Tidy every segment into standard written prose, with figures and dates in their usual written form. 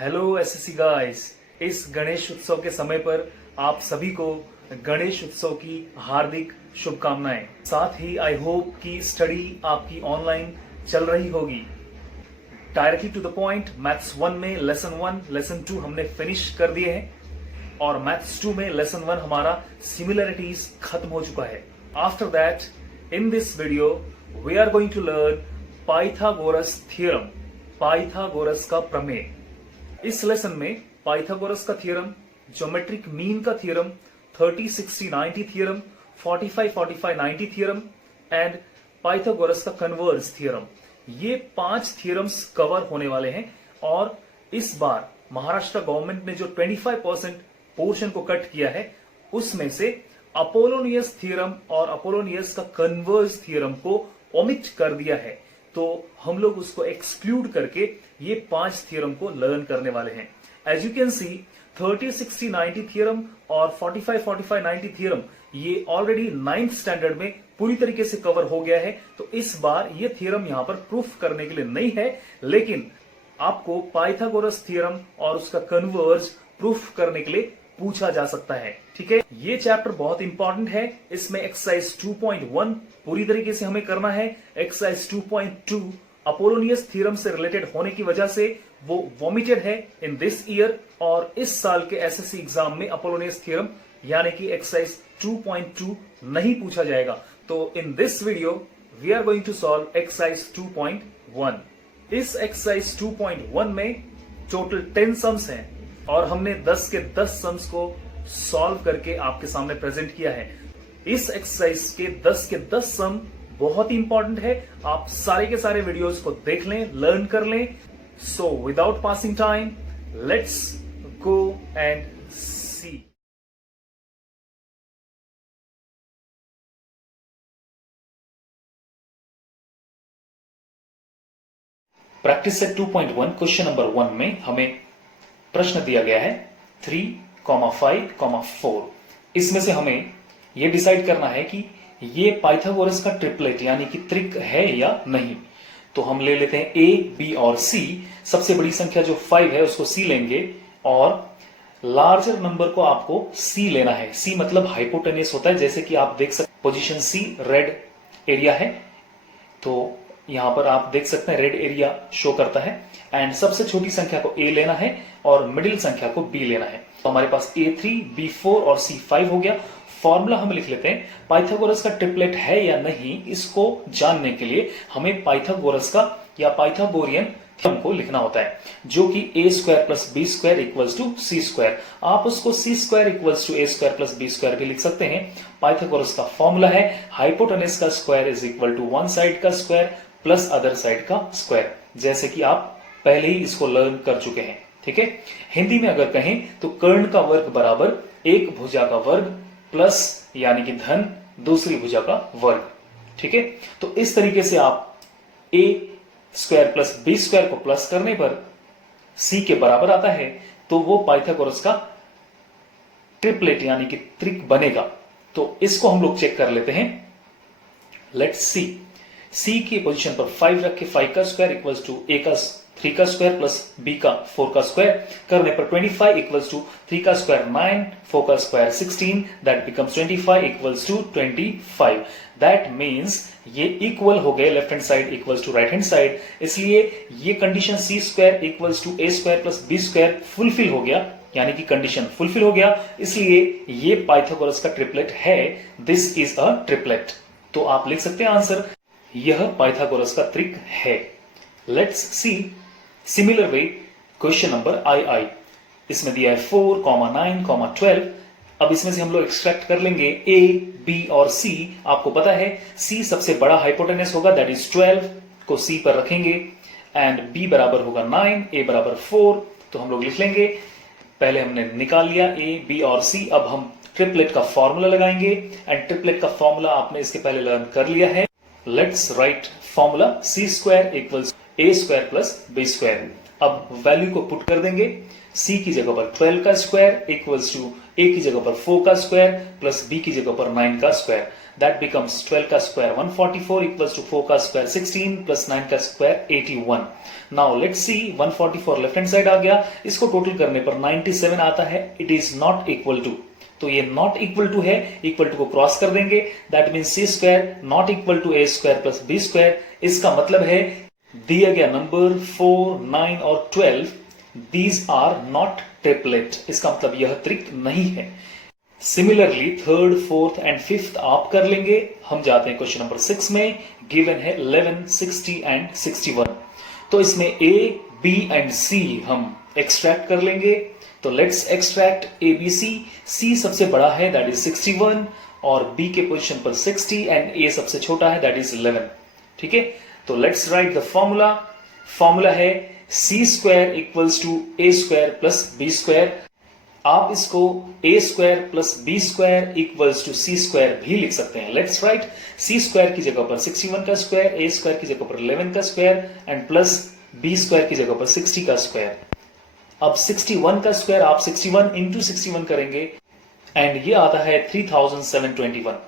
Hello SSC guys. इस गणेश उत्सव के समय पर आप सभी को गणेश उत्सव की हार्दिक शुभकामनाएं। साथ ही आई होप कि स्टडी आपकी ऑनलाइन चल रही होगी। Directly to the point, maths 1 में लेसन 1 लेसन 2 हमने फिनिश कर दिए हैं और मैथ्स 2 में लेसन 1 हमारा सिमिलरिटीज खत्म हो चुका है। After that in this video we are going to learn Pythagoras theorem, Pythagoras का प्रमेय। इस लेसन में पाइथागोरस का थ्योरम, ज्योमेट्रिक मीन का theorem, 30 60 90 theorem, 45 45 90 theorem and Pythagoras का कन्वर्स थ्योरम, ये 5 थ्योरम्स कवर होने वाले हैं। और इस बार महाराष्ट्र गवर्नमेंट ने जो 25% पोर्शन को कट किया है उसमें से अपोलोनियस थ्योरम और अपोलोनियस का कन्वर्स थ्योरम को ओमिट कर दिया है। तो हम लोग उसको एक्सक्लूड करके ये 5 थ्योरम को लर्न करने वाले हैं। As you can see 30 60 90 theorem और 45 45 90 थ्योरम ये ऑलरेडी 9th स्टैंडर्ड में पूरी तरीके से कवर हो गया है। तो इस बार ये थ्योरम यहां पर प्रूफ करने के लिए नहीं है, लेकिन आपको पाइथागोरस थ्योरम और उसका कन्वर्ज प्रूफ करने के लिए पूछा जा सकता है। ठीक है, ये चैप्टर बहुत इंपॉर्टेंट है। इसमें एक्सरसाइज 2.1 पूरी तरीके से हमें करना है। एक्सरसाइज 2.2 अपोलोनियस थ्योरम से रिलेटेड होने की वजह से वो वॉमिटेड है इन दिस ईयर, और इस साल के एसएससी एग्जाम में अपोलोनियस थ्योरम यानी कि एक्सरसाइज 2.2 नहीं पूछा जाएगा। तो in this video we are going to solve exercise 2.1। इस एक्सरसाइज 2.1 में टोटल 10 सम्स हैं और हमने 10 के 10 सम्स को सॉल्व करके आपके सामने प्रेजेंट किया है। इस एक्सरसाइज के 10 के 10 सम बहुत ही इंपॉर्टेंट है। आप सारे के सारे वीडियोस को देख लें, लर्न कर लें। So without passing time let's go and see. Practice set 2.1 question number 1 में हमें प्रश्न दिया गया है 3, 5, 4। इसमें से हमें यह डिसाइड करना है कि ये पाइथागोरस का ट्रिपलेट यानी कि त्रिक है या नहीं। तो हम ले लेते हैं ए, बी और सी। सबसे बड़ी संख्या जो 5 है उसको सी लेंगे और लार्जर नंबर को आपको सी लेना है। सी मतलब हाइपोटेनियस होता है, जैसे कि आप देख सकते पोजीशन सी रेड एरिया है, तो यहां पर आप देख सकते हैं रेड एरिया शो करता है। एंड सबसे छोटी संख्या को ए लेना है और मिडिल संख्या को बी लेना है। तो हमारे पास A3, B4 और C5 हो गया। फॉर्मूला हम लिख लेते हैं। पाइथागोरस का ट्रिपलेट है या नहीं, इसको जानने के लिए हमें पाइथागोरस का या पाइथागोरियन थ्योरम को लिखना होता है, जो कि A² + B² = C²। आप उसको C² = A² + B² भी लिख सकते हैं। पाइथागोरस का फॉर्मूला है हाइपोटेनस का स्क्वायर = वन साइड का स्क्वायर प्लस अदर साइड का स्क्वायर, जैसे कि आप पहले ही इसको लर्न कर चुके हैं। ठीक है, हिंदी में अगर कहें तो कर्ण का वर्ग बराबर एक भुजा का वर्ग प्लस यानी कि धन दूसरी भुजा का वर्ग। ठीक है, तो इस तरीके से आप A² + B² को प्लस करने पर C के बराबर आता है, तो वो पाइथागोरस का ट्रिपलेट यानी कि त्रिक बनेगा। तो इसको हम लोग चेक कर लेते हैं। Let's see. C की पोजीशन पर 5 रख के 5 का स्क्वायर = A का 3 का स्क्वायर प्लस B का 4 का स्क्वायर करने पर 25 = 3 का स्क्वायर 9, 4 का square 16, that becomes 25 = 25। That means ये इक्वल हो गए, left hand side equals to right hand side. इसलिए ये condition C² = A² + B² fulfil हो गया, यानी कि कंडीशन फुलफिल हो गया। इसलिए ये पाइथागोरस का ट्रिपलेट है। This is a triplet. तो आप लिख सकते हैं आंसर, यह पाइथागोरस का त्रिक है। Let's see similar way question number II। इसमें दिया है 4, 9, 12। अब इसमें से हम लोग एक्सट्रैक्ट कर लेंगे A, B और C। आपको पता है C सबसे बड़ा हाइपोटेनस होगा, दैट इज 12 को C पर रखेंगे एंड B बराबर होगा 9, A बराबर 4। तो हम लोग लिख लेंगे, पहले हमने निकाल लिया A, B और C। अब हम ट्रिपलेट का फॉर्मूला लगाएंगे एंड ट्रिपलेट का फॉर्मूला आपने इसके पहले लर्न कर लिया है। Let's write formula C² = A² + B²। अब वैल्यू को पुट कर देंगे। C की जगह पर 12 का स्क्वायर ए की जगह पर 4 का स्क्वायर प्लस बी की जगह पर 9 का स्क्वायर, दैट बिकम्स 12 का स्क्वायर 144 इक्वल्स टू 4 का स्क्वायर 16 प्लस 9 का square 81। Now let's see 144 left hand side आ गया, इसको टोटल करने पर 97 आता है। It is not equal to, तो ये नॉट इक्वल टू है, इक्वल टू को क्रॉस कर देंगे, that means C square not equal to A square plus B square. इसका मतलब है दिया गया नंबर 4, 9 और 12 दीज आर नॉट ट्रिपलेट, इसका मतलब यह त्रिक नहीं है। Similarly third, fourth and fifth आप कर लेंगे। हम जाते हैं क्वेश्चन नंबर 6 में, गिवन है 11, 60 एंड 61। तो इसमें ए, बी एंड सी हम एक्सट्रैक्ट कर लेंगे। तो let's extract A B C. C सबसे बड़ा है दैट इज 61 और बी के पोजीशन पर 60 एंड ए सबसे छोटा है दैट इज 11। ठीक है, तो let's write the formula. Formula है C square equals to A square plus B square. आप इसको A square plus B square equals to C square भी लिख सकते हैं। लेट्स राइट सी स्क्वायर की जगह पर 61 का स्क्वायर, ए स्क्वायर की जगह पर 11 का square and plus B square की जगह पर 60 का स्क्वायर। अब 61 का स्क्वायर आप 61 इंटू 61 करेंगे एंड ये आता है 3721।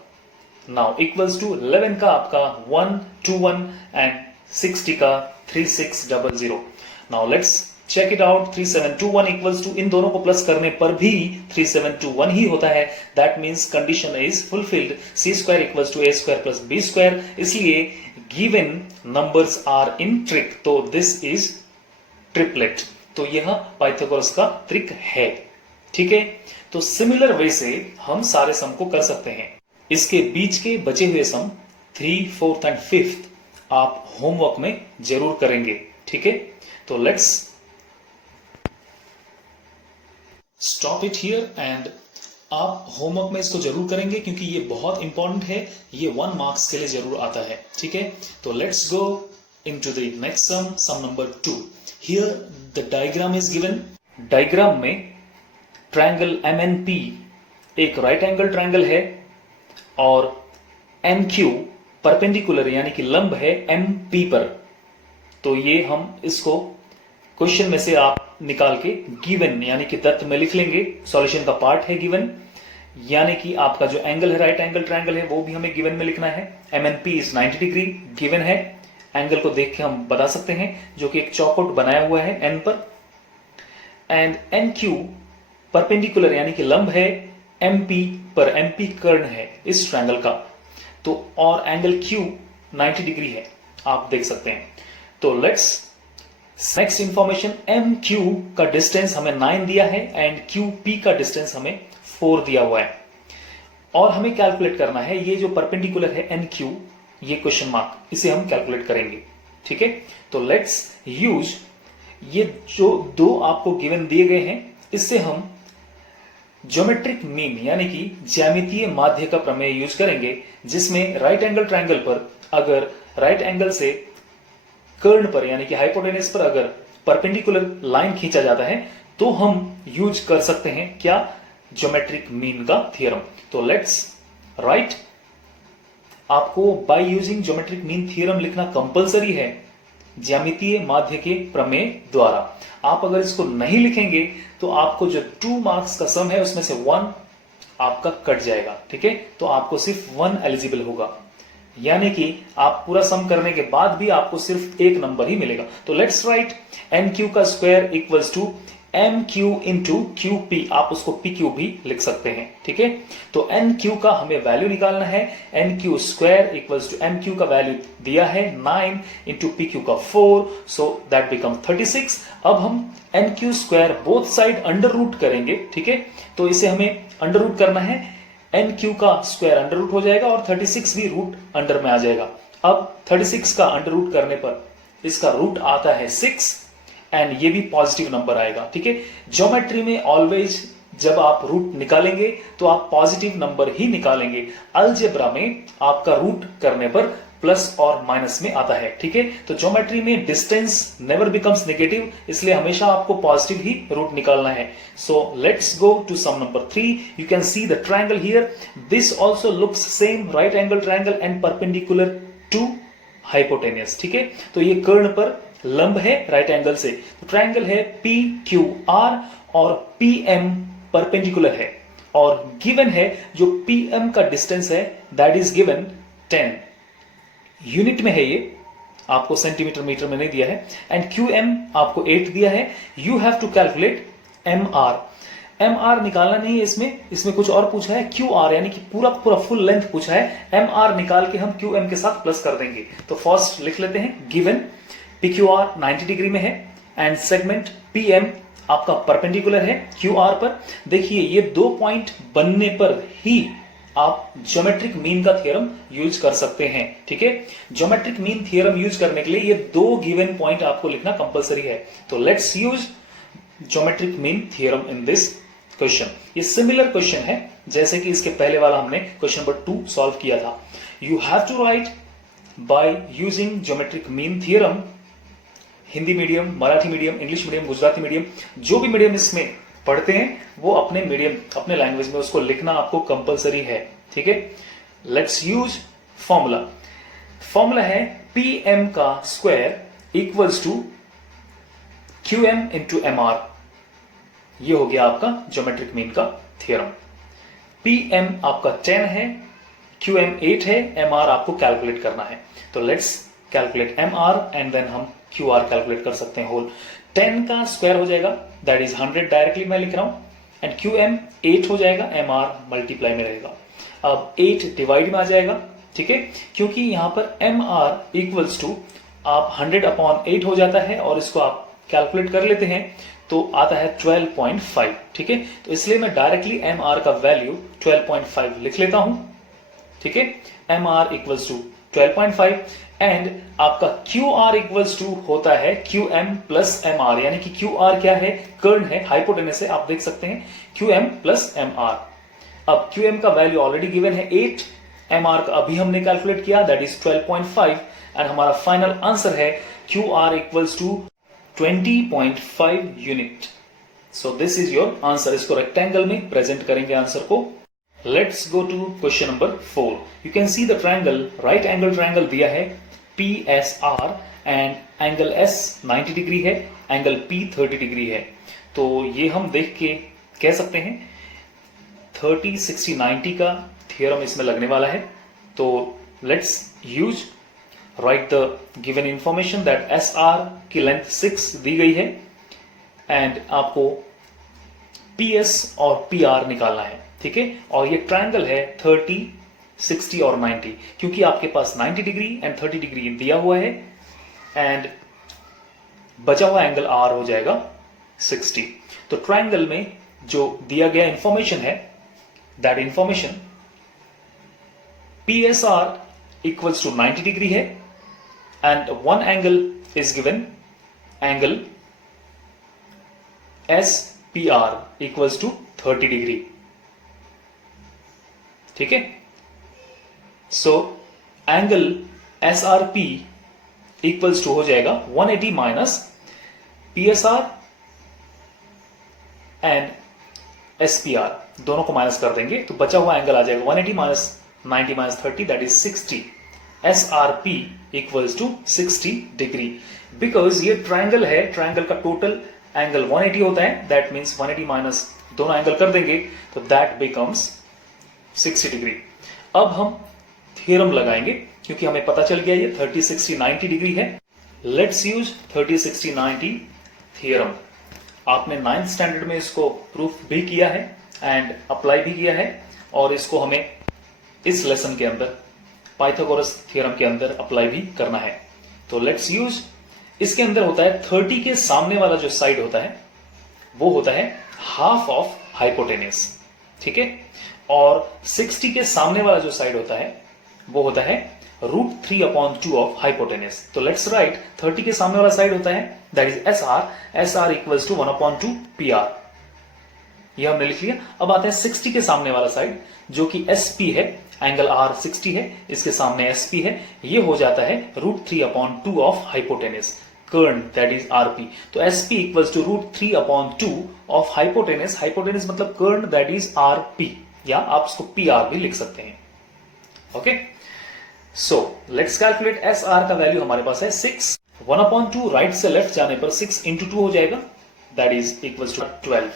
नाउ इक्वल्स टू 11 का आपका 121 एंड 60 का 3600। Now let's check it out. 3721 equals to, इन दोनों को प्लस करने पर भी 3721 ही होता है, that means condition is fulfilled. C square equals to A square plus B square, इसलिए given numbers are in trick, तो दिस इज ट्रिपलेट। तो यह पाइथागोरस का ट्रिक है। ठीक है, तो सिमिलर वे से हम सारे सम को कर सकते हैं। इसके बीच के बचे हुए सम 3, 4 एंड 5 आप होमवर्क में जरूर करेंगे। ठीक है, तो let's stop it here and आप होमवर्क में इसको जरूर करेंगे क्योंकि ये बहुत इंपॉर्टेंट है, ये 1 मार्क्स के लिए जरूर आता है। ठीक है, तो let's go into the next sum number 2। Here the diagram is given. Diagram में ट्रायंगल MNP एक राइट एंगल ट्रायंगल है और MQ परपेंडिकुलर यानी कि लंब है MP पर। तो ये हम इसको क्वेश्चन में से आप निकाल के गिवन यानी कि दत्त में लिख लेंगे। सॉल्यूशन का पार्ट है गिवन, यानी कि आपका जो एंगल है राइट एंगल ट्रायंगल है वो भी हमें गिवन में लिखना है। MNP इज 90 डिग्री गिवन है, एंगल को देख के हम बता सकते हैं, जो कि एक चौकोट बनाया हुआ है N पर। एंड NQ परपेंडिकुलर यानी कि लंब है MP पर, MP कर्ण है इस ट्रायंगल का। तो और एंगल Q 90 डिग्री है, आप देख सकते हैं। तो लेट्स नेक्स्ट इंफॉर्मेशन, MQ का डिस्टेंस हमें 9 दिया है एंड QP का डिस्टेंस हमें 4 दिया हुआ है और हमें कैलकुलेट करना है ये जो परपेंडिकुलर है NQ, ये क्वेश्चन मार्क, इसे हम कैलकुलेट करेंगे। ठीक है, तो लेट्स यूज ये जो दो आपको गिवन दिए गए हैं, इससे हम ज्योमेट्रिक मीन यानी कि ज्यामितीय माध्य का प्रमेय यूज करेंगे, जिसमें राइट एंगल ट्रायंगल पर अगर राइट एंगल से कर्ण पर यानी कि हाइपोटेनस पर अगर परपेंडिकुलर लाइन खींचा जाता है तो हम यूज कर सकते हैं क्या, ज्योमेट्रिक मीन का थ्योरम। तो लेट्स राइट, आपको bye using geometric mean theorem लिखना कंपलसरी है ज्यामितीय माध्य के प्रमेय द्वारा। आप अगर इसको नहीं लिखेंगे तो आपको जो 2 मार्क्स का सम है उसमें से 1 आपका कट जाएगा। ठीक है, तो आपको सिर्फ 1 एलिजिबल होगा, यानी कि आप पूरा सम करने के बाद भी आपको सिर्फ 1 नंबर ही मिलेगा। तो लेट्स राइट NQ का square equals to MQ into QP, आप उसको PQ भी लिख सकते हैं। ठीक है, तो NQ का हमें वैल्यू निकालना है। NQ square equals to MQ का वैल्यू दिया है 9 इंटू PQ का 4, सो दैट बिकम 36। अब हम NQ square both side under root करेंगे। ठीक है, तो इसे हमें अंडर रूट करना है, NQ का स्क्वायर अंडर रूट हो जाएगा और 36 भी रूट अंडर में आ जाएगा। अब 36 का अंडर रूट करने पर इसका रूट आता है 6 एंड ये भी पॉजिटिव नंबर आएगा। ठीक है, ज्योमेट्री में ऑलवेज जब आप रूट निकालेंगे तो आप पॉजिटिव नंबर ही निकालेंगे। अलजेब्रा में आपका रूट करने पर प्लस और माइनस में आता है। ठीक है, तो ज्योमेट्री में डिस्टेंस नेवर बिकम्स नेगेटिव, इसलिए हमेशा आपको पॉजिटिव ही रूट निकालना है। So let's go to some number 3। You can see the triangle here, this also looks same, right angle triangle and perpendicular to hypotenuse. ठीक है, तो ये कर्ण पर लंब है राइट एंगल से। तो ट्रायंगल है PQR और PM परपेंडिकुलर है। और गिवन है जो पीएम का डिस्टेंस है दैट इज गिवन 10 यूनिट में है, ये आपको सेंटीमीटर मीटर में नहीं दिया है, एंड क्यूएम आपको 8 दिया है। You have to calculate MR. MR निकालना नहीं है इसमें कुछ और पूछा है, क्यूआर यानी कि पूरा फुल लेंथ पूछा है। एमआर निकाल के हम क्यूएम के साथ प्लस कर देंगे। तो फर्स्ट लिख लेते हैं, गिवन पीक्यूआर 90 डिग्री में है एंड सेगमेंट पीएम आपका परपेंडिकुलर है क्यूआर पर। देखिए ये 2 पॉइंट बनने पर ही आप ज्योमेट्रिक मीन का थ्योरम यूज कर सकते हैं। ठीक है, ज्योमेट्रिक मीन थ्योरम यूज करने के लिए ये 2 गिवन पॉइंट आपको लिखना कंपलसरी है। तो let's use geometric mean theorem in this question. ये सिमिलर क्वेश्चन है जैसे कि इसके पहले वाला हमने क्वेश्चन नंबर 2 सॉल्व किया था। You have to write by using geometric mean theorem. Hindi medium, Marathi medium, English medium, Gujarati medium, जो भी मीडियम इसमें पढ़ते हैं वो अपने मीडियम, अपने लैंग्वेज में उसको लिखना आपको कंपलसरी है। ठीक है, लेट्स यूज फॉर्मूला। फॉर्मूला है पीएम का square equals to QM into MR. ये हो गया आपका ज्योमेट्रिक मीन का थ्योरम। पीएम आपका 10 है, क्यूएम 8 है, एमआर आपको कैलकुलेट करना है। तो let's calculate MR and then हम क्यूआर कैलकुलेट कर सकते हैं होल। 10 का स्क्वायर हो जाएगा दैट इज 100, डायरेक्टली मैं लिख रहा हूं, एंड क्यूएम 8 हो जाएगा, एमआर मल्टीप्लाई में रहेगा। अब 8 डिवाइड में आ जाएगा। ठीक है, क्योंकि यहां पर एमआर इक्वल्स टू आप 100/8 हो जाता है और इसको आप कैलकुलेट कर लेते हैं तो आता है 12.5। ठीक है, तो इसलिए मैं डायरेक्टली एमआर का वैल्यू 12.5 लिख लेता हूं। ठीक है, एमआर इक्वल्स टू 12.5 एंड आपका क्यूआर इक्वल्स टू होता है क्यूएम प्लस एमआर, यानी कि क्यूआर क्या है, कर्ण है, हाइपोटेनस है, आप देख सकते हैं क्यूएम प्लस एमआर। अब क्यूएम का वैल्यू ऑलरेडी गिवन है 8, एमआर का अभी हमने कैलकुलेट किया दैट इज 12.5 एंड हमारा फाइनल आंसर है QR equals to 20.5 unit. So this is your answer. इसको रेक्टेंगल में प्रेजेंट करेंगे आंसर को। Let's go to question number 4। You can see the triangle, right angle triangle दिया है PSR and angle S 90 degree है, angle P 30 degree है। तो ये हम देख के कह सकते हैं 30, 60, 90 का थ्योरम इसमें लगने वाला है। तो let's use right the given information that SR की लेंथ 6 दी गई है एंड आपको PS और PR निकालना है। ठीक है, और ये ट्रायंगल है 30, 60 और 90, क्योंकि आपके पास 90 डिग्री एंड 30 डिग्री दिया हुआ है एंड बचा हुआ एंगल R हो जाएगा 60। तो ट्रायंगल में जो दिया गया इंफॉर्मेशन है that information PSR equals to 90 degree है and one angle is given, angle SPR equals to 30 degree. ठीक है, so angle SRP equals to हो जाएगा 180 माइनस PSR एंड SPR, दोनों को माइनस कर देंगे तो बचा हुआ एंगल आ जाएगा 180 minus 90 minus 30 that is 60। SRP equals to 60 degree. Because ये ट्रायंगल है, ट्रायंगल का टोटल एंगल 180 होता है, दैट मीन्स 180 माइनस दोनों एंगल कर देंगे तो दैट बिकम्स 60 डिग्री। अब हम थ्योरम लगाएंगे क्योंकि हमें पता चल गया ये 30, 60, 90 डिग्री है। Let's use 30, 60, 90 theorem. आपने 9th स्टैंडर्ड में इसको प्रूफ भी किया है एंड अप्लाई भी किया है और इसको हमें इस लेसन के अंदर पाइथागोरस थ्योरम के अंदर अप्लाई भी करना है। तो लेट्स यूज, इसके अंदर होता है 30 के सामने वाला जो साइड होता है वो होता है हाफ ऑफ हाइपोटेनस। ठीक है, और 60 के सामने वाला जो साइड होता है वो होता है √3/2 ऑफ हाइपोटेनस। तो लेट्स राइट 30 के सामने वाला साइड होता है that is SR equals to 1/2 PR। ये हमने लिख लिया। अब आते हैं 60 के सामने वाला साइड जो कि SP है, एंगल R 60 है, इसके सामने SP है, ये हो जाता है √3/2 ऑफ हाइपोटेनस, कर्ण दैट इज RP। तो SP equals to √3/2 of hypotenuse, hypotenuse मतलब कर्ण दैट इज RP, या आप इसको PR भी लिख सकते हैं। Okay, so let's calculate SR का वैल्यू हमारे पास है 6, 1/2 राइट से लेफ्ट जाने पर 6 × 2 हो जाएगा दैट इज इक्वल्स टू 12।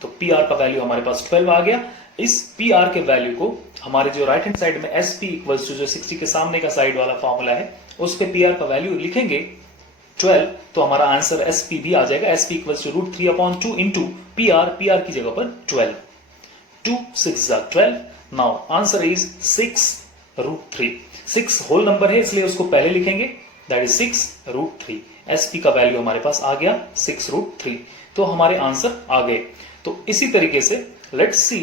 तो पी आर का वैल्यू हमारे पास 12 आ गया। इस पी आर के वैल्यू को हमारे जो राइट हैंड साइड में एस पी इक्वल्स टू जो 60 के सामने का साइड वाला फॉर्मूला है उस पे पी आर का वैल्यू लिखेंगे 12, तो हमारा आंसर एस पी भी आ जाएगा। S P equals to √3/2 into P R की जगह पर 12, 2 6 12। Now answer is 6√3। 6 whole number है इसलिए उसको पहले लिखेंगे, दैट इज 6√3। एसपी का वैल्यू हमारे पास आ गया 6√3, तो हमारे आंसर आ गए। तो इसी तरीके से let's see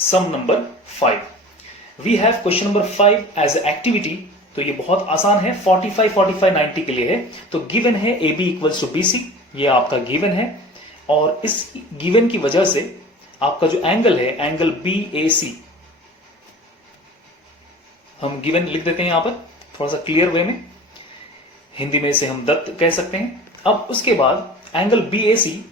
sum number 5। We have question number 5 as activity. तो ये बहुत आसान है, 45 45 90 के लिए है। तो गिवन है A B equals to B C, ये आपका गिवन है, और इस गिवन की वजह से आपका जो एंगल है एंगल बी ए सी, हम गिवन लिख देते हैं यहां पर थोड़ा सा क्लियर वे में, हिंदी में इसे हम दत्त कह सकते हैं। अब उसके बाद एंगल बी ए सी,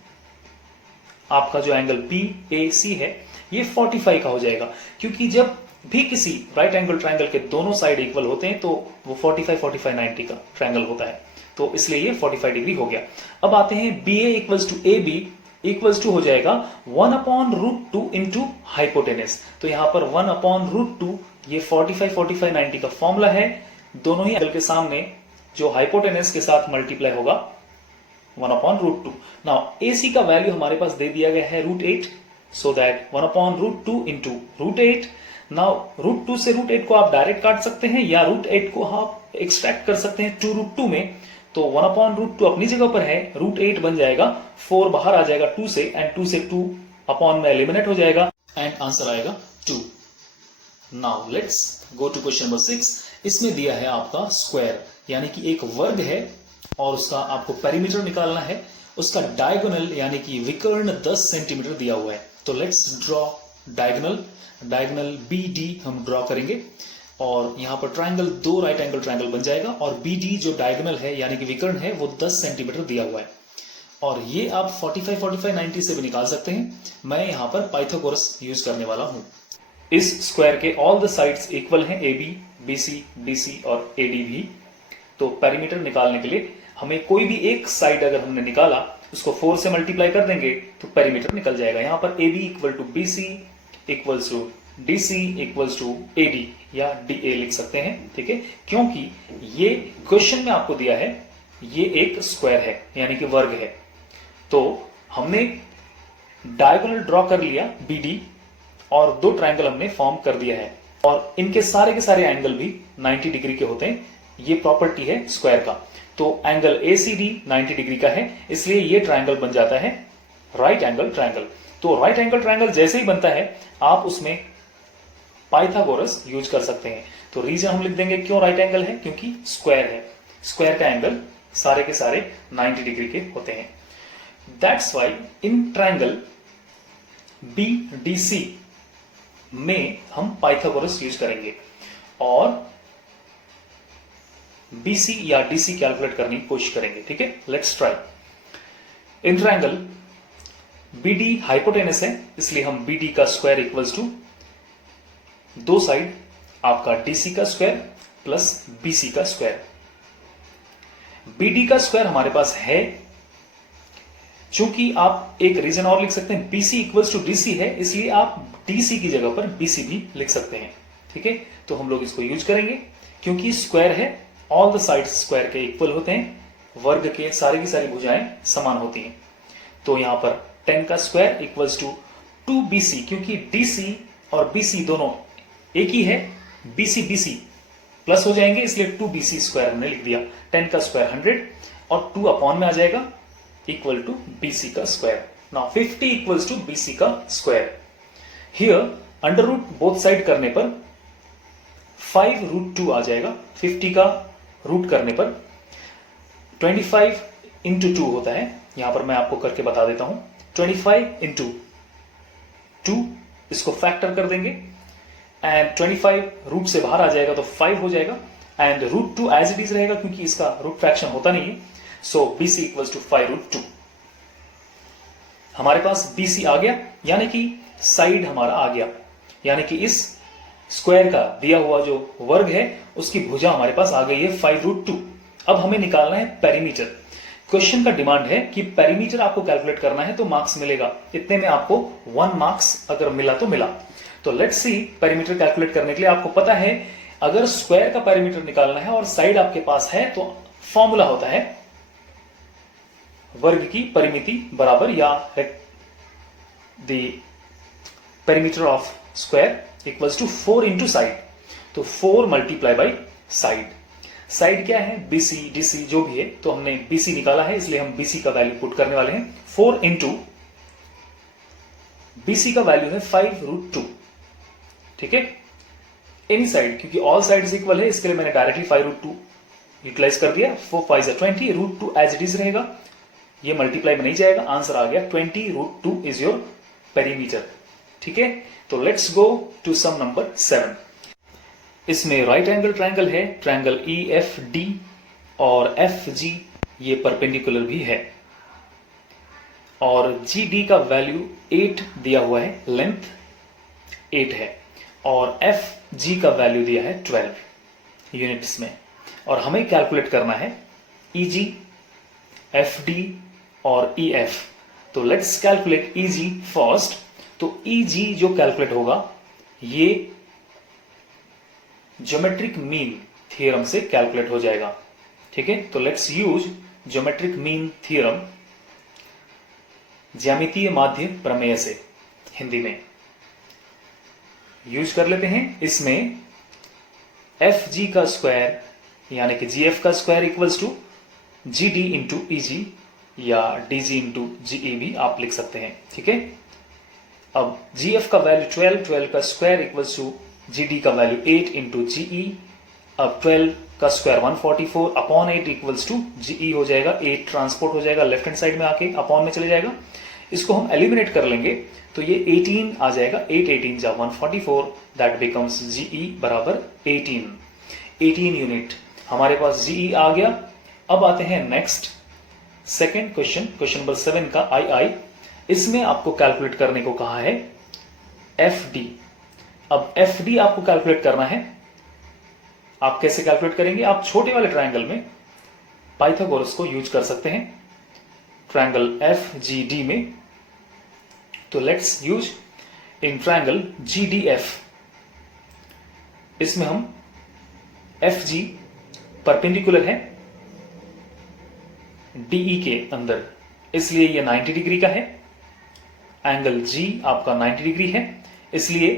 आपका जो एंगल बी ए सी है ये 45 का हो जाएगा, क्योंकि जब भी किसी राइट एंगल ट्रायंगल के दोनों साइड इक्वल होते हैं तो वो 45 45 90 का ट्रायंगल होता है, तो इसलिए ये 45 डिग्री हो गया। अब आते हैं B A equals to A B equals to हो जाएगा 1/√2 इंटू हाइपोटेनस। तो यहां पर 1/√2, ये 45 45 90 का फॉर्मूला है, दोनों ही एंगल के सामने जो हाइपोटेनस के साथ मल्टीप्लाई होगा 1/√2। नाउ AC का वैल्यू हमारे पास दे दिया गया है √8, सो दैट 1/√2 इंटू √8। नाउ √2 से √8 को आप डायरेक्ट काट सकते हैं या √8 को आप एक्सट्रैक्ट कर सकते हैं 2√2 में। तो 1/√2 अपनी जगह पर है, √8 बन जाएगा, 4 बाहर आ जाएगा 2 से, एंड 2 से 2 अपॉन में एलिमिनेट हो जाएगा एंड आंसर आएगा 2। Now let's go to question number 6। इसमें दिया है आपका स्क्वायर, यानी कि एक वर्ग है और उसका आपको पेरीमीटर निकालना है। उसका डायगोनल यानी कि विकर्ण 10 सेंटीमीटर दिया हुआ है। तो let's draw diagonal B D हम ड्रॉ करेंगे, और यहां पर ट्रायंगल, 2 राइट एंगल ट्रायंगल बन जाएगा, और बी डी जो डायगोनल है यानी कि विकर्ण है वो 10 सेंटीमीटर दिया हुआ है। और ये आप 45 45 90 से भी निकाल सकते हैं। मैं यहां पर पाइथागोरस यूज करने वाला हूं। इस स्क्वायर के ऑल द साइड्स इक्वल हैं, A B, B C, D C और ए डी भी। तो पेरीमीटर निकालने के लिए हमें कोई भी एक साइड अगर हमने निकाला उसको 4 से मल्टीप्लाई कर देंगे तो पेरीमीटर निकल जाएगा। यहां पर A B equal to B C equals to D C equals to A D या डी ए लिख सकते हैं, ठीक है, क्योंकि ये क्वेश्चन में आपको दिया है ये एक स्क्वायर है यानी कि वर्ग है। तो हमने डायगोनल ड्रॉ कर लिया बी डी, और 2 ट्रायंगल हमने फॉर्म कर दिया है, और इनके सारे के सारे एंगल भी 90 डिग्री के होते हैं। ये प्रॉपर्टी है स्क्वायर का। तो एंगल ACD 90 डिग्री का है, इसलिए ये ट्रायंगल बन जाता है राइट एंगल ट्रायंगल। तो राइट एंगल ट्रायंगल जैसे ही बनता है आप उसमें पाइथागोरस यूज कर सकते हैं। तो रीजन हम लिख देंगे क्यों राइट एंगल है, क्योंकि स्क्वायर है, स्क्वायर का एंगल सारे के सारे 90 डिग्री के होते हैं। That's why in triangle BDC में हम पाइथागोरस यूज करेंगे और BC या DC कैलकुलेट करने की कोशिश करेंगे, ठीक है। Let's try. In triangle BD hypotenuse है, इसलिए हम BD का स्क्वायर इक्वल्स टू 2 साइड आपका DC का स्क्वायर प्लस BC का स्क्वायर। BD का स्क्वायर हमारे पास है, चूंकि आप एक रीजन और लिख सकते हैं, BC इक्वल्स टू DC है, इसलिए आप DC की जगह पर BC भी लिख सकते हैं, ठीक है। तो हम लोग इसको यूज करेंगे क्योंकि स्क्वायर है, ऑल द साइड्स स्क्वायर के इक्वल होते हैं, वर्ग के सारी की सारी भुजाएं समान होती हैं। तो यहां पर 10 का स्क्वायर इक्वल्स टू 2BC, क्योंकि DC और BC दोनों एक ही है, BC प्लस हो जाएंगे, इसलिए 2BC स्क्वायर हमने लिख दिया। 10 का स्क्वायर 100 और 2 अपॉन में आ जाएगा इक्वल टू BC का square. Now 50 equals to BC का square. Here under root both side करने पर 5√2 आ जाएगा। 50 का रूट करने पर 25 इंटू 2 होता है, यहां पर मैं आपको करके बता देता हूं। 25 इंटू 2, इसको फैक्टर कर देंगे एंड 25 रूट से बाहर आ जाएगा तो 5 हो जाएगा, एंड √2 एज इट इज रहेगा क्योंकि इसका रूट फ्रैक्शन होता नहीं है। सो BC इक्वल्स टू 5√2। हमारे पास BC आ गया, यानी कि साइड हमारा आ गया, यानी कि इस स्क्वायर का दिया हुआ जो वर्ग है उसकी भुजा हमारे पास आ गई है 5√2। अब हमें निकालना है पेरीमीटर। क्वेश्चन का डिमांड है कि पेरीमीटर आपको कैलकुलेट करना है तो मार्क्स मिलेगा, इतने में आपको 1 मार्क्स अगर मिला तो मिला। तो लेट्स सी, पेरीमीटर कैलकुलेट करने के लिए आपको पता है अगर स्क्वायर का पेरीमीटर निकालना है और साइड आपके पास है तो फॉर्मूला होता है वर्ग की परिमिति बराबर या the perimeter of square equals to 4 into side. तो 4 मल्टीप्लाई बाई साइड। साइड क्या है? बीसी डीसी जो भी है, तो हमने बीसी निकाला है इसलिए हम बीसी का वैल्यू पुट करने वाले हैं। 4 इंटू बीसी का वैल्यू है 5√2। ठीक है, एनी साइड, क्योंकि ऑल साइड्स इक्वल है इसके लिए मैंने डायरेक्टली 5√2 यूटिलाइज कर दिया। 4 5 20, √2 एज इट इज रहेगा, ये मल्टीप्लाई में नहीं जाएगा। आंसर आ गया 20√2 इज योर पेरीमीटर। ठीक है, तो let's go to some number 7। इसमें राइट एंगल ट्रायंगल है, ट्रायंगल EFD और FG ये परपेंडिकुलर भी है और GD का वैल्यू 8 दिया हुआ है, लेंथ 8 है और FG का वैल्यू दिया है 12 यूनिट्स में और हमें कैलकुलेट करना है EG, FD और EF। तो लेट्स कैलकुलेट EG फर्स्ट। तो EG जो कैलकुलेट होगा ये ज्योमेट्रिक मीन थ्योरम से कैलकुलेट हो जाएगा। ठीक है, तो let's use geometric mean theorem, ज्यामितीय माध्य प्रमेय से हिंदी में यूज कर लेते हैं। इसमें FG का स्क्वायर यानी कि GF का square equals to GD into EG या DG इंटू GE भी आप लिख सकते हैं। ठीक है, अब GF का वैल्यू 12 का स्क्वायर इक्वल्स टू GD का वैल्यू 8 इंटू GE। अब 12 का square 144 upon 8 equals to GE हो जाएगा। 8 ट्रांसपोर्ट हो जाएगा लेफ्ट हैंड साइड में आके अपॉन में चले जाएगा। इसको हम एलिमिनेट कर लेंगे तो ये 18 आ जाएगा। 8 18 जा 144, दैट बिकम्स GE बराबर 18 यूनिट। हमारे पास GE आ गया। अब आते हैं next second question, question number 7 का II। इसमें आपको कैलकुलेट करने को कहा है FD। अब FD आपको कैलकुलेट करना है। आप कैसे कैलकुलेट करेंगे? आप छोटे वाले ट्रायंगल में पाइथागोरस को यूज कर सकते हैं, ट्रायंगल FGD में। तो let's use in triangle GDF। इसमें हम FG परपेंडिकुलर है DE के अंदर, इसलिए यह 90 डिग्री का है। एंगल G आपका 90 डिग्री है, इसलिए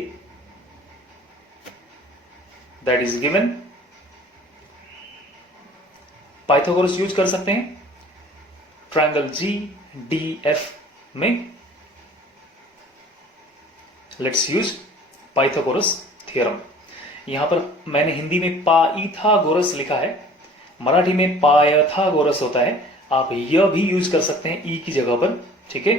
that is given. Pythagoras use कर सकते हैं ट्रायंगल GDF में। Let's use Pythagoras theorem. यहां पर मैंने हिंदी में पाइथागोरस लिखा है, मराठी में पायथागोरस होता है। आप यह भी यूज कर सकते हैं ई की जगह पर। ठीक है,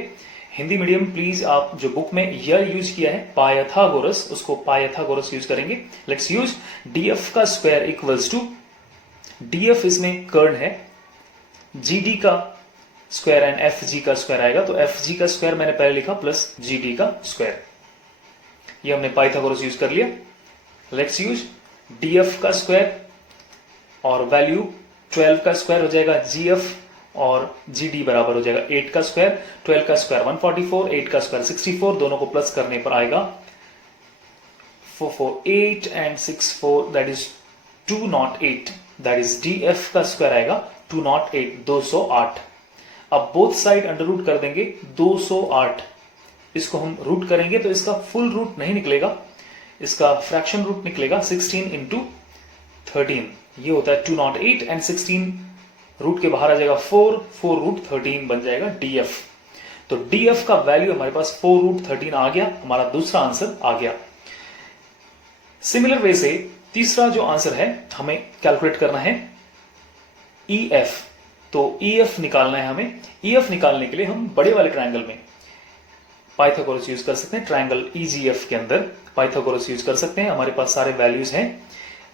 हिंदी मीडियम प्लीज आप जो बुक में यह यूज किया है पायथागोरस, उसको पायथागोरस यूज करेंगे। लेट्स यूज DF का स्क्वायर इक्वल्स टू, DF इसमें कर्ड है, GD का स्क्वायर एंड FG का स्क्वायर आएगा। तो FG का स्क्वायर मैंने पहले लिखा प्लस GD का स्क्वायर, ये हमने पाइथागोरस यूज कर लिया। लेट्स यूज DF का स्क्वायर और वैल्यू 12 का स्क्वायर हो जाएगा GF और GD बराबर हो जाएगा 8 का स्क्वायर। 12 का स्क्वायर 144, 8 का स्क्वायर 64, दोनों को प्लस करने पर आएगा 448 and 64 that is 208। That is DF का स्क्वायर आएगा 208, 208। अब बोथ साइड अंडर रूट कर देंगे 208। इसको हम रूट करेंगे तो इसका फुल रूट नहीं निकलेगा, इसका फ्रैक्शन रूट निकलेगा 16 इंटू 13। ये होता है 208 एंड 16 रूट के बाहर आ जाएगा 4 रूट 13 बन जाएगा DF। तो DF का वैल्यू हमारे पास 4 रूट 13 आ गया, हमारा दूसरा आंसर आ गया। सिमिलर वे से तीसरा जो आंसर है हमें कैलकुलेट करना है EF। तो EF निकालना है हमें। EF निकालने के लिए हम बड़े वाले ट्रायंगल में पाइथागोरस यूज कर सकते हैं। ट्रायंगल EGF के अंदर पाइथागोरस यूज कर सकते हैं। हमारे पास सारे वैल्यूज हैं।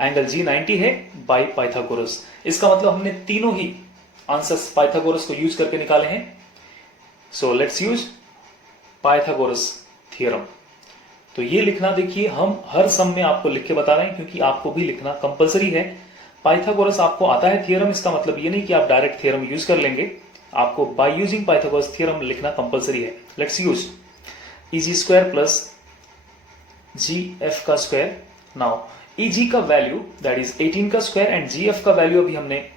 एंगल G 90 है बाय पाइथागोरस। इसका मतलब हमने तीनों ही आंसर्स पाइथागोरस को यूज करके निकाले हैं। So let's use Pythagoras theorem. तो ये लिखना देखिए, हम हर सम में आपको लिख के बता रहे हैं क्योंकि आपको भी लिखना कंपलसरी है। पाइथागोरस आपको आता है थ्योरम, इसका मतलब ये नहीं कि आप डायरेक्ट थ्योरम यूज कर लेंगे। आपको बाय यूजिंग पाइथागोरस थ्योरम लिखना कंपलसरी है। Let's use eg square plus gf का स्क्वायर। नाउ eg का वैल्यू दैट इज 18 का स्क्वायर एंड gf का वैल्यू अभी हमने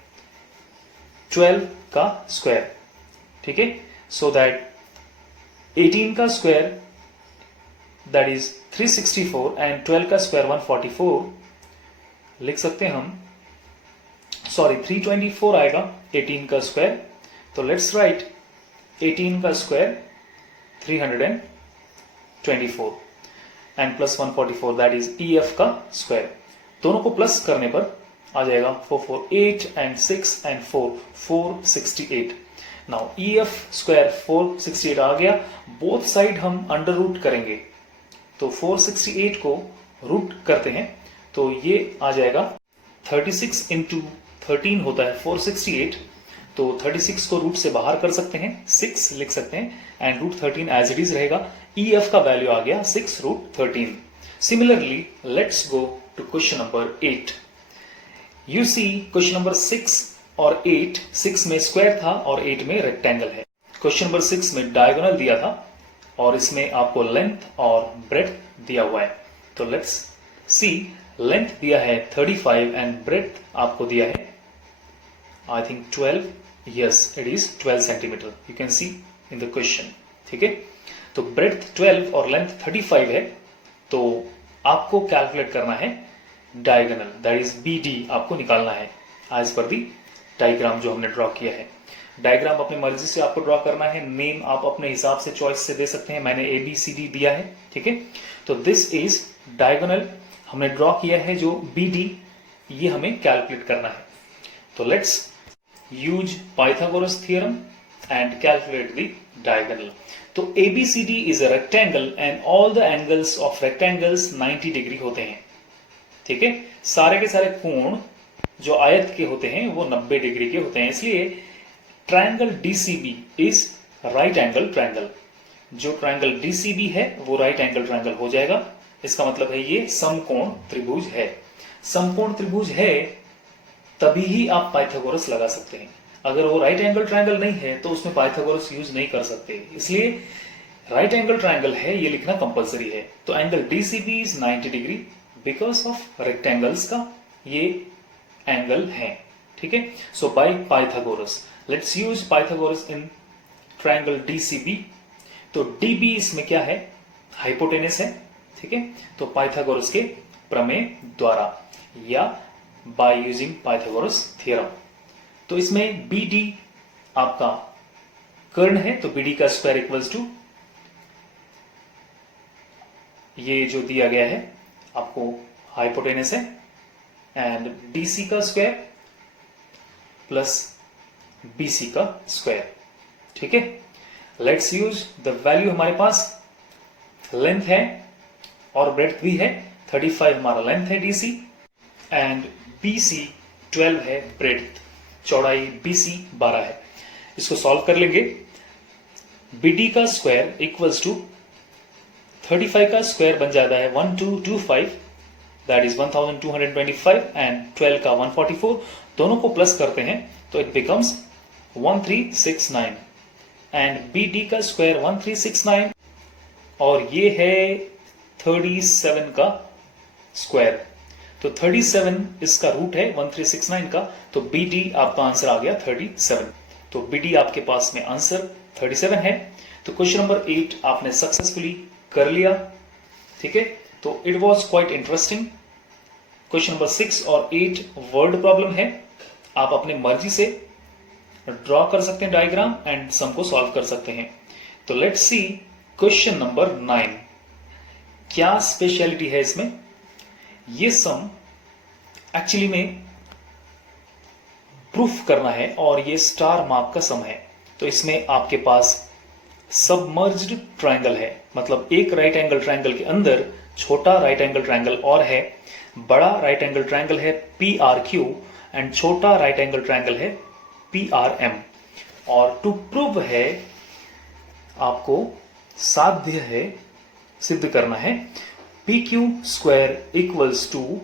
12 का स्क्वायर, ठीक है। सो दैट 18 का स्क्वायर दैट इज 364 एंड 12 का स्क्वायर 144 लिख सकते हैं हम, सॉरी 324 आएगा 18 का स्क्वायर। तो लेट्स राइट 18 का square 324 and plus 144 that is ef का स्क्वायर। दोनों को प्लस करने पर आ जाएगा 448 and 6 and 4 468। Now ef square 468 आ गया, बोथ साइड हम अंडर रूट करेंगे तो 468 को रूट करते हैं तो ये आ जाएगा 36 इंटू 13 होता है 468। तो 36 को रूट से बाहर कर सकते हैं, 6 लिख सकते हैं and root 13 as it is रहेगा। ef का वैल्यू आ गया 6 root 13। Similarly let's go to question number 8। You see question number 6 और 8, 6 में स्क्वायर था और 8 में रेक्टेंगल है। क्वेश्चन नंबर 6 में डायगोनल दिया था और इसमें आपको लेंथ और ब्रेड्थ दिया हुआ है। तो लेट्स सी, लेंथ दिया है 35 एंड ब्रेड्थ आपको दिया है I think 12, yes it is 12 centimetre, you can C in the question, ठीक है। तो ब्रेड्थ 12 और लेंथ 35 है, तो आपको कैलकुलेट करना है डायगोनल दैट इज BD आपको निकालना है एज पर दी डायग्राम जो हमने ड्रॉ किया है। डायग्राम अपनी मर्जी से आपको ड्रॉ करना है, नेम आप अपने हिसाब से चॉइस से दे सकते हैं, मैंने ABCD दिया है, ठीक है। तो दिस इज डायगोनल हमने ड्रॉ किया है जो BD, ये हमें कैलकुलेट करना है। तो let's use Pythagoras theorem and calculate the diagonal. तो ABCD is a rectangle and all the angles of rectangles 90 degree होते हैं, ठीक है। सारे के सारे कोण जो आयत के होते हैं वो 90 डिग्री के होते हैं, इसलिए triangle DCB is right angle triangle. जो ट्रायंगल DCB है वो राइट एंगल ट्रायंगल हो जाएगा। इसका मतलब है ये समकोण त्रिभुज है। समकोण त्रिभुज है तभी ही आप पाइथागोरस लगा सकते हैं, अगर वो राइट एंगल ट्रायंगल नहीं है तो उसमें पाइथागोरस यूज नहीं कर सकते। इसलिए राइट एंगल ट्रायंगल है ये लिखना कंपलसरी है। तो angle DCB is 90 degree because of rectangles का ये एंगल है, ठीक है। So by Pythagoras let's use Pythagoras in triangle DCB। तो DB इसमें क्या है, हाइपोटेनस है, ठीक है। तो पाइथागोरस के प्रमेय द्वारा या बाय यूजिंग पाइथागोरस थ्योरम। तो इसमें BD आपका कर्ण है, तो BD का स्क्वायर इक्वल्स टू ये जो दिया गया है आपको हाइपोटेनस है एंड DC का स्क्वायर प्लस BC का स्क्वायर, ठीक है। लेट्स यूज द वैल्यू, हमारे पास लेंथ है और ब्रेड्थ भी है, 35 हमारा लेंथ है DC एंड BC 12 है ब्रेड्थ, चौड़ाई BC 12 है। इसको सॉल्व कर लेंगे। BD का स्क्वायर इक्वल्स टू 35 का स्क्वायर बन जाता है 1225 दैट इज 1225 एंड 12 का 144, दोनों को प्लस करते हैं तो इट बिकम्स 1369 एंड BD का स्क्वायर 1369 और ये है 37 का स्क्वायर। तो 37 इसका रूट है 1369 का, तो BD आपका आंसर आ गया 37। तो BD आपके पास में आंसर 37 है। तो क्वेश्चन नंबर 8 आपने सक्सेसफुली कर लिया, ठीक है। तो it was quite interesting. Question number 6 और 8 वर्ड प्रॉब्लम है, आप अपनी मर्जी से ड्रॉ कर सकते हैं डायग्राम एंड सम को सॉल्व कर सकते हैं। तो लेट्स सी क्वेश्चन नंबर 9। क्या स्पेशलिटी है इसमें, ये सम एक्चुअली में प्रूफ करना है और ये स्टार मार्क का सम है। तो इसमें आपके पास सबमर्ज्ड ट्रायंगल है, मतलब एक राइट एंगल ट्रायंगल के अंदर छोटा राइट एंगल ट्रायंगल और है, बड़ा राइट एंगल ट्रायंगल है PRQ एंड छोटा राइट एंगल ट्रायंगल है PRM। और टू प्रूव है, आपको साध्य है, सिद्ध करना है PQ square equals to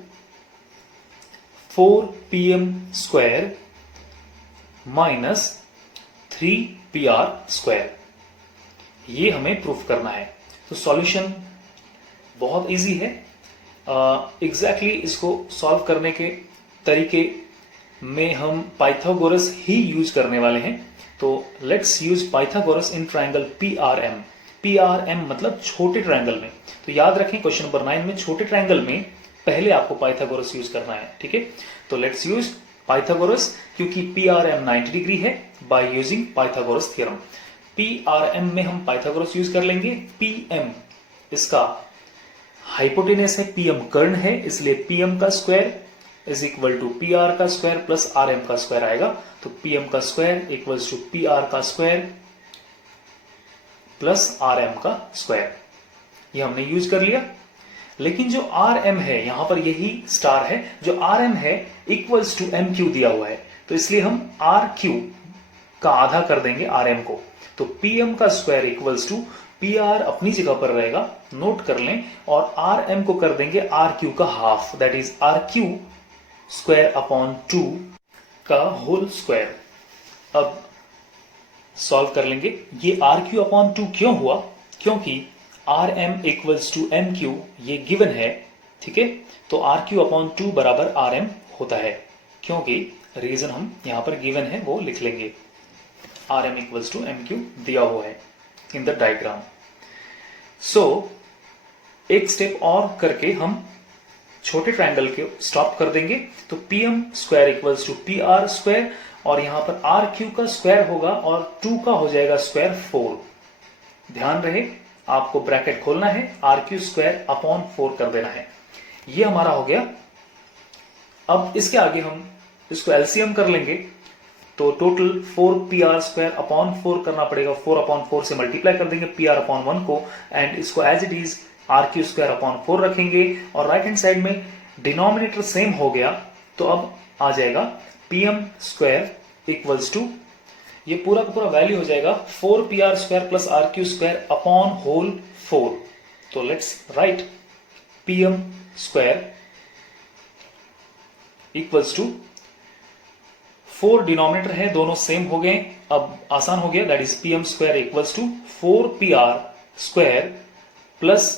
4PM square minus 3pr²। ये हमें प्रूफ करना है। तो सॉल्यूशन बहुत इजी है। एग्जैक्टली इसको सॉल्व करने के तरीके में हम पाइथागोरस ही यूज करने वाले हैं। तो let's use Pythagoras in triangle PRM। PRM मतलब छोटे ट्रायंगल में। तो याद रखें क्वेश्चन नंबर 9 में छोटे ट्रायंगल में पहले आपको पाइथागोरस यूज करना है। ठीक है, तो लेट्स यूज पाइथागोरस, क्योंकि PRM 90 डिग्री है, by using Pythagoras theorem. PRM में हम पाइथागोरस यूज कर लेंगे। PM इसका हाइपोटेनस है, PM कर्ण है, इसलिए PM का square is equal to PR का स्क्वायर प्लस RM का स्क्वायर आएगा। तो PM का स्क्वायर इक्वल्स टू PR का स्क्वायर प्लस RM का स्क्वायर, ये हमने यूज कर लिया। लेकिन जो RM है, यहां पर यही स्टार है, जो RM है इक्वल्स टू MQ दिया हुआ है, तो इसलिए हम RQ का आधा कर देंगे RM को। तो PM का स्क्वायर इक्वल्स टू PR अपनी जगह पर रहेगा, नोट कर लें, और RM को कर देंगे RQ का half, that is RQ square upon 2 का होल स्क्वायर। अब सॉल्व कर लेंगे। ये RQ अपॉन 2 क्यों हुआ? क्योंकि RM इक्वल्स टू MQ ये गिवन है। ठीक है, तो RQ अपॉन 2 बराबर RM होता है, क्योंकि रीजन हम यहां पर गिवन है वो लिख लेंगे। RM इक्वल्स टू MQ दिया हुआ है इन द डायग्राम। सो एक स्टेप और करके हम छोटे ट्रायंगल के स्टॉप कर देंगे। तो PM square equals to PR square, और यहां पर RQ का स्क्वायर होगा और 2 का हो जाएगा स्क्वायर 4। ध्यान रहे आपको ब्रैकेट खोलना है, RQ स्क्वायर अपॉन 4 कर देना है। ये हमारा हो गया। अब इसके आगे हम इसको LCM कर लेंगे, तो टोटल 4PR स्क्वायर अपॉन 4 करना पड़ेगा। 4 अपॉन 4 से मल्टीप्लाई कर देंगे PR अपॉन 1 को, एंड इसको as it is RQ square upon 4 रखेंगे, और राइट हैंड साइड में डिनोमिनेटर सेम हो गया, तो अब आ जाएगा PM स्क्वायर इक्वल्स टू, ये पूरा का पूरा वैल्यू हो जाएगा 4PR square plus RQ square upon whole 4। तो let's write PM square equals to 4 denominator है, दोनों सेम हो गए, अब आसान हो गया, that is PM square equals to 4PR square plus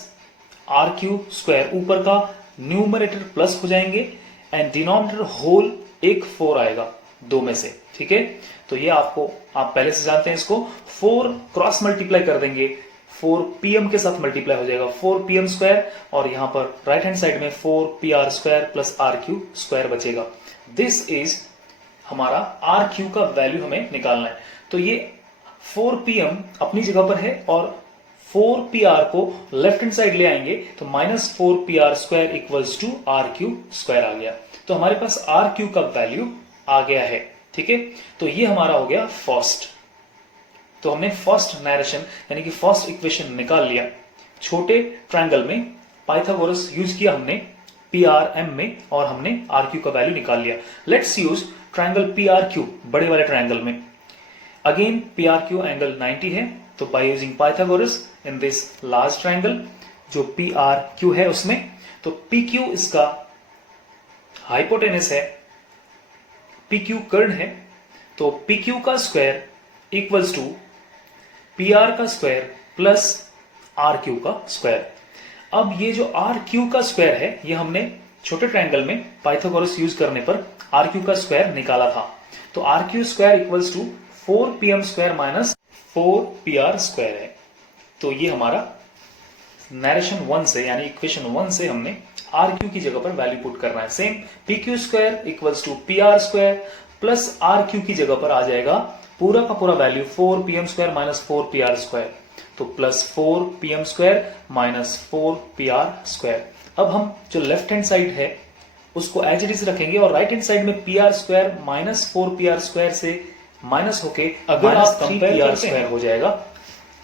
RQ square, ऊपर का न्यूमरेटर प्लस हो जाएंगे एंड डिनोमिनेटर होल एक 4 आएगा दो में से। ठीक है, तो ये आपको आप पहले से जानते हैं, इसको 4 क्रॉस मल्टीप्लाई कर देंगे, 4 PM के साथ मल्टीप्लाई हो जाएगा 4 PM स्क्वायर, और यहां पर राइट हैंड साइड में 4 PR square plus RQ square बचेगा। दिस इज हमारा RQ का वैल्यू हमें निकालना है। तो ये 4 PM अपनी जगह पर है, और 4 PR को लेफ्ट हैंड साइड ले आएंगे, तो minus 4 PR square equals to RQ square आ गया। तो हमारे पास RQ का वैल्यू आ गया है। ठीक है, तो ये हमारा हो गया फर्स्ट। तो हमने फर्स्ट नैरेशन यानी कि फर्स्ट इक्वेशन निकाल लिया। छोटे ट्रायंगल में पाइथागोरस यूज किया हमने PRM में, और हमने RQ का वैल्यू निकाल लिया। लेट्स यूज ट्रायंगल PRQ, बड़े वाले ट्रायंगल में। अगेन PRQ एंगल 90 है, तो by using Pythagoras in this large triangle जो PRQ है उसमें, तो PQ इसका हाइपोटेनस है, PQ कर्ण है, तो PQ का स्क्वायर इक्वल्स टू PR का स्क्वायर प्लस RQ का स्क्वायर। अब ये जो RQ का स्क्वायर है, ये हमने छोटे ट्रायंगल में पाइथागोरस यूज करने पर RQ का स्क्वायर निकाला था। तो RQ square equals to 4PM square minus 4PR square है। तो ये हमारा नरेशन 1 से यानी इक्वेशन 1 से हमने RQ की जगह पर वैल्यू पुट करना है। Same PQ square equals to PR square plus RQ की जगह पर आ जाएगा पूरा का पूरा value 4PM square minus 4PR square, तो plus 4PM square minus 4PR square. अब हम जो लेफ्ट हैंड साइड है उसको एज इट इज रखेंगे, और राइट हैंड साइड में PR square minus 4PR square से माइनस होके अगर आप कंपेयर PR स्क्वायर हो जाएगा।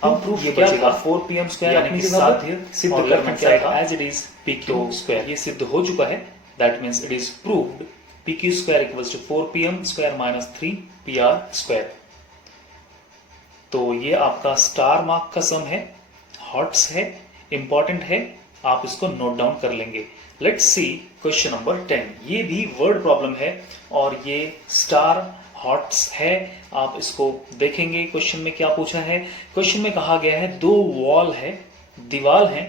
अब प्रूफ ये बचेगा 4PM स्क्वायर अपनी जगह सिद्ध करना चाहेगा as it is PQ square. ये सिद्ध हो चुका है, that means it is proved PQ square equals to 4PM square minus 3PR square. तो ये आपका स्टार मार्क का सम है, हॉट्स है, इंपॉर्टेंट है, आप इसको नोट डाउन कर लेंगे। Let's see question number 10। ये भी वर्ड प्रॉब्लम है, और ये स्टार हॉट्स है। आप इसको देखेंगे क्वेश्चन में क्या पूछा है। क्वेश्चन में कहा गया है दो वॉल है, दीवाल है,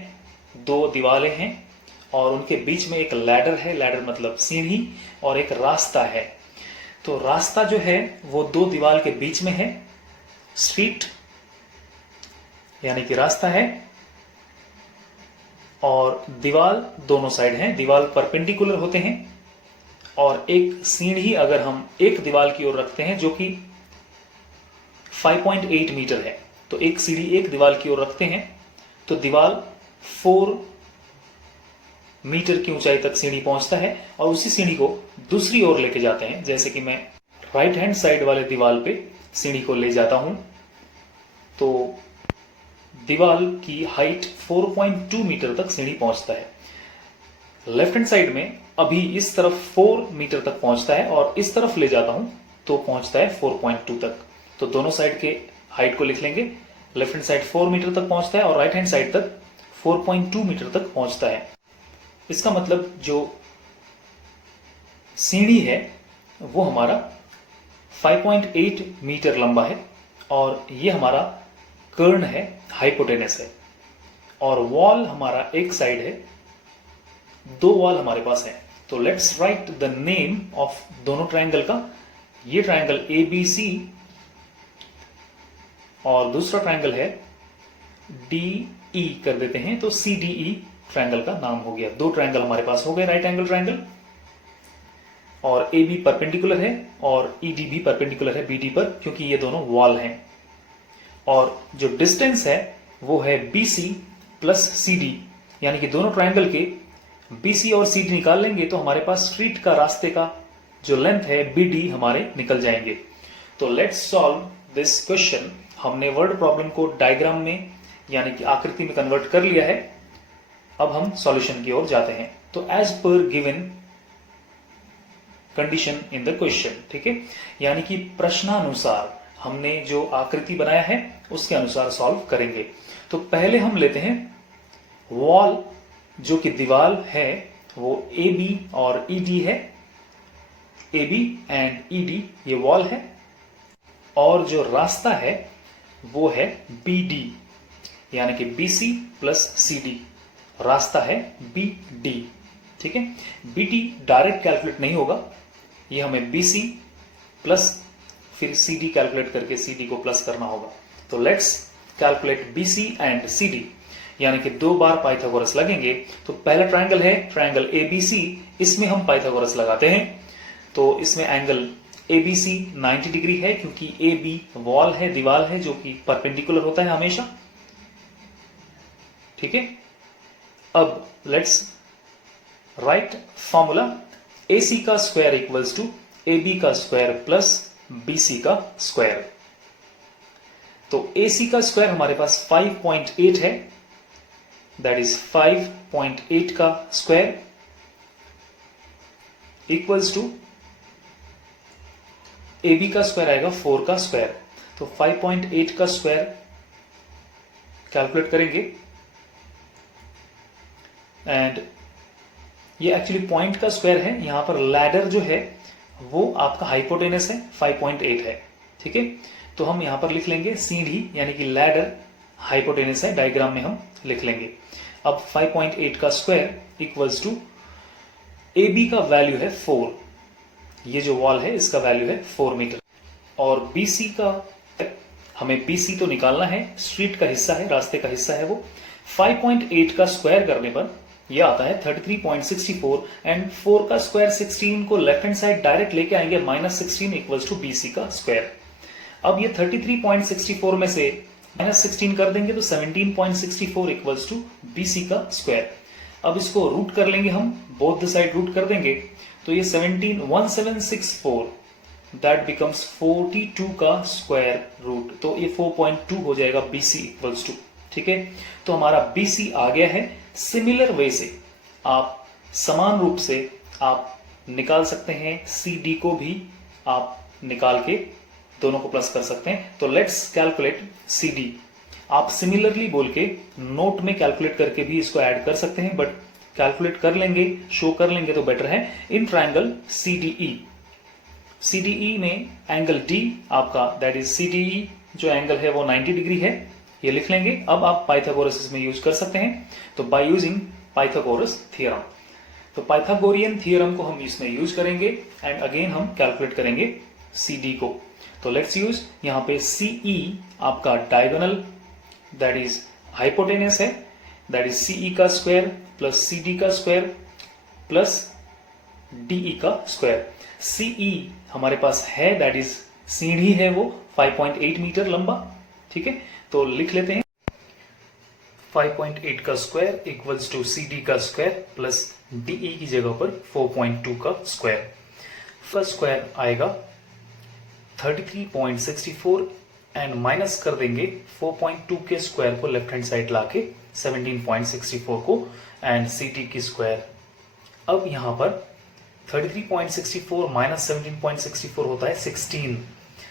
दो दीवालें हैं और उनके बीच में एक लैडर है, लैडर मतलब सीढ़ी, और एक रास्ता है। तो रास्ता जो है वो दो दीवाल के बीच में है, स्ट्रीट यानी कि रास्ता है, और दीवाल दोनों साइड हैं, दीवाल परपेंडिकुलर होते हैं, और एक सीढ़ी अगर हम एक दीवाल की ओर रखते हैं जो कि 5.8 मीटर है, तो एक सीढ़ी एक दीवाल की ओर रखते हैं तो दीवाल 4 मीटर की ऊंचाई तक सीढ़ी पहुंचता है, और उसी सीढ़ी को दूसरी ओर लेके जाते हैं। जैसे कि मैं राइट हैंड साइड वाले दीवाल पे सीढ़ी को ले जाता हूं तो दीवाल की हाइट 4.2 मीटर तक सीढ़ी पहुंचता है। लेफ्ट हैंड साइड में अभी इस तरफ 4 मीटर तक पहुंचता है और इस तरफ ले जाता हूं तो पहुंचता है 4.2 तक। तो दोनों साइड के हाइट को लिख लेंगे। लेफ्ट हैंड साइड 4 मीटर तक पहुंचता है और राइट हैंड साइड तक 4.2 मीटर तक पहुंचता है। इसका मतलब जो सीढ़ी है वो हमारा 5.8 मीटर लंबा है और ये हमारा कर्ण है, हाइपोटेनस है, और वॉल हमारा एक साइड है, दो वॉल हमारे पास है। तो let's write the name of दोनों ट्रायंगल का। ये ट्रायंगल ABC और दूसरा ट्रायंगल है DE कर देते हैं, तो CDE ट्रायंगल का नाम हो गया। दो ट्रायंगल हमारे पास हो गए राइट एंगल ट्रायंगल, और AB परपेंडिकुलर है और ED भी परपेंडिकुलर है BD पर, क्योंकि ये दोनों वॉल हैं। और जो डिस्टेंस है वो है BC प्लस CD, यानी कि दोनों ट्रायंगल के BC और CD निकाल लेंगे तो हमारे पास स्ट्रीट का रास्ते का जो लेंथ है BD हमारे निकल जाएंगे। तो लेट्स सॉल्व दिस क्वेश्चन। हमने वर्ड प्रॉब्लम को डायग्राम में यानी कि आकृति में कन्वर्ट कर लिया है। अब हम सॉल्यूशन की ओर जाते हैं। तो as per given condition in the question, ठीक है, यानी कि प्रश्नानुसार हमने जो आकृति बनाया है उसके अनुसार सॉल्व करेंगे। तो पहले हम लेते हैं वॉल, जो कि दीवार है वो AB और ED है, AB एंड ED ये वॉल है, और जो रास्ता है वो है BD यानी कि BC प्लस CD, रास्ता है BD, ठीक है। BD डायरेक्ट कैलकुलेट नहीं होगा, ये हमें BC प्लस फिर CD कैलकुलेट करके CD को प्लस करना होगा। तो let's calculate BC and CD, यानी कि दो बार पाइथागोरस लगेंगे। तो पहला ट्रायंगल है ट्रायंगल ABC, इसमें हम पाइथागोरस लगाते हैं। तो इसमें एंगल ABC 90 डिग्री है, क्योंकि AB वॉल है, दीवार है, जो कि परपेंडिकुलर होता है हमेशा, ठीक है। अब लेट्स राइट फॉर्मूला। AC का स्क्वायर इक्वल्स टू AB का स्क्वायर प्लस BC का स्क्वायर। तो AC का स्क्वायर हमारे पास 5.8 है, दैट इज 5.8 का स्क्वायर इक्वल्स टू AB का स्क्वायर आएगा 4 का स्क्वायर। तो 5.8 का स्क्वायर कैलकुलेट करेंगे, एंड ये एक्चुअली पॉइंट का स्क्वायर है। यहां पर लैडर जो है वो आपका हाइपोटेनस है, 5.8 है, ठीक है। तो हम यहां पर लिख लेंगे सीढ़ी, यानी कि लैडर हाइपोटेनस है, डायग्राम में हम लिख लेंगे। अब 5.8 का स्क्वायर इक्वल्स टू AB का वैल्यू है 4, ये जो वॉल है इसका वैल्यू है 4 मीटर, और BC का हमें BC तो निकालना है, स्ट्रीट का हिस्सा है, रास्ते का हिस्सा है वो। 5.8 का स्क्वायर करने पर यह आता है 33.64, एंड 4 का स्क्वायर 16 को लेफ्ट हैंड साइड डायरेक्ट लेके आएंगे, -16 इक्वल्स टू BC का स्क्वायर। अब ये 33.64 में से -16 कर देंगे तो 17.64 इक्वल्स टू BC का स्क्वायर। अब इसको रूट कर लेंगे हम, बोथ द साइड रूट कर देंगे, तो ये 1764 दैट बिकम्स 42 का स्क्वायर रूट, तो ये 4.2 हो जाएगा BC इक्वल्स टू, ठीक है। तो हमारा BC आ गया है। सिमिलर वे से आप समान रूप से आप निकाल सकते हैं, CD को भी आप निकाल के दोनों को प्लस कर सकते हैं। तो लेट्स कैलकुलेट CD। आप सिमिलरली बोल के नोट में कैलकुलेट करके भी इसको ऐड कर सकते हैं, बट कैलकुलेट कर लेंगे, शो कर लेंगे तो बेटर है। इन ट्रायंगल CDE CDE में एंगल D आपका दैट इज CDE जो एंगल है वो 90 डिग्री है, ये लिख लेंगे। अब आप पाइथागोरस इसमें यूज कर सकते हैं, तो बाय यूजिंग पाइथागोरस थ्योरम, तो पाइथागोरियन थ्योरम को हम इसमें यूज करेंगे एंड अगेन हम कैलकुलेट करेंगे CD को। तो लेट्स यूज, यहाँ पे CE आपका डायगोनल दैट इज हाइपोटेनस है, दैट इज CE का स्क्वायर प्लस CD का स्क्वायर प्लस DE का स्क्वायर। CE हमारे पास है दैट इज सीढ़ी है वो 5.8 मीटर लंबा, ठीक है, तो लिख लेते हैं 5.8 का स्क्वायर इक्वल्स टू CD का स्क्वायर प्लस DE की जगह पर 4.2 का स्क्वायर। फर्स्ट स्क्वायर आएगा 33.64 एंड माइनस कर देंगे 4.2 के स्क्वायर को लेफ्ट हैंड साइड लाके 17.64 को एंड CD की स्क्वायर। अब यहां पर 33.64 माइनस 17.64 होता है 16,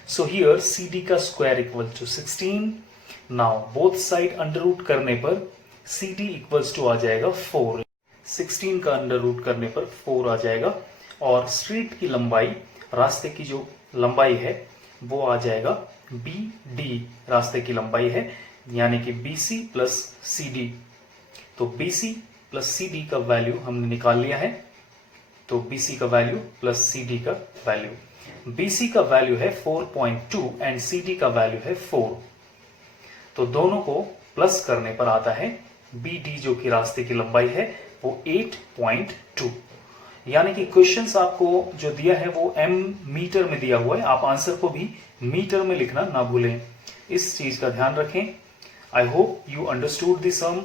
सो हियर CD का square equal to 16। Now both side under root करने पर CD इक्वल्स टू आ जाएगा 4, 16 का अंडर रूट करने पर 4 आ जाएगा, और स्ट्रीट की लंबाई, रास्ते की जो लंबाई है वो आ जाएगा BD, रास्ते की लंबाई है, यानी कि BC प्लस CD। तो BC प्लस CD का वैल्यू हमने निकाल लिया है, तो BC का वैल्यू प्लस CD का वैल्यू, BC का वैल्यू है 4.2 एंड CD का वैल्यू है 4, तो दोनों को प्लस करने पर आता है BD जो कि रास्ते की लंबाई है वो 8.2, यानी कि क्वेश्चंस आपको जो दिया है वो मीटर में दिया हुआ है, आप आंसर को भी मीटर में लिखना ना भूलें, इस चीज का ध्यान रखें। I hope you understood this sum,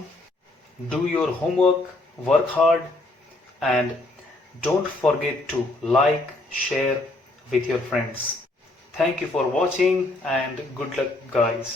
do your homework, work hard and don't forget to like, share with your friends. Thank you for watching and good luck guys.